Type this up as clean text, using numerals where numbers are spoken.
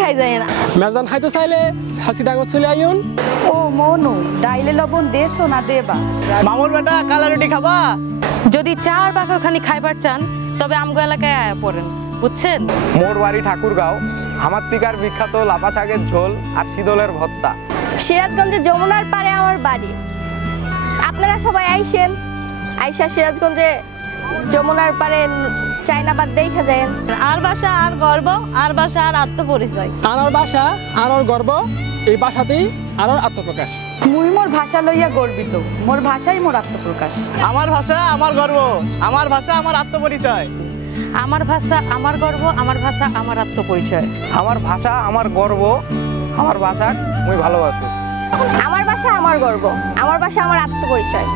খাই যায় না। মেজান খাইতে চাইলে হাসি ডাঙর চলে আইন। ও মনু, ডাইলে লবণ দেছো না দেবা? মামুর বেটা কালা রুটি খাবা? যদি চার বাকর খানি খাইবার চান তবে আমগো এলাকায় আয়া পড়েন, বুঝছেন? মোর বাড়ি ঠাকুরগাঁও। আমার তিকার বিখ্যাত লাফা শাকের ঝোল আর শীতলের ভর্তা। সিরাজগঞ্জে যমুনার পারে আমার বাড়ি। আপনারা সবাই আইসেন, আইসা সিরাজগঞ্জে যমুনার পারে চায়নাবাদ দেখা যায়। আর ভাষা আর গর্ব, আর ভাষা আর আত্মপরিচয়। আনার ভাষা আনার গর্ব, এই ভাষাতেই আনার আত্মপ্রকাশ। মুই মোর ভাষা লইয়া গর্বিত, মোর ভাষাই মোর আত্মপ্রকাশ। আমার ভাষা আমার গর্ব, আমার ভাষা আমার আত্মপরিচয়। আমার ভাষা আমার গর্ব, আমার ভাষা আমার আত্মপরিচয়। আমার ভাষা আমার গর্ব, আমার ভাষা মুই ভালোবাসি। আমার ভাষা আমার গর্ব, আমার ভাষা আমার আত্মপরিচয়।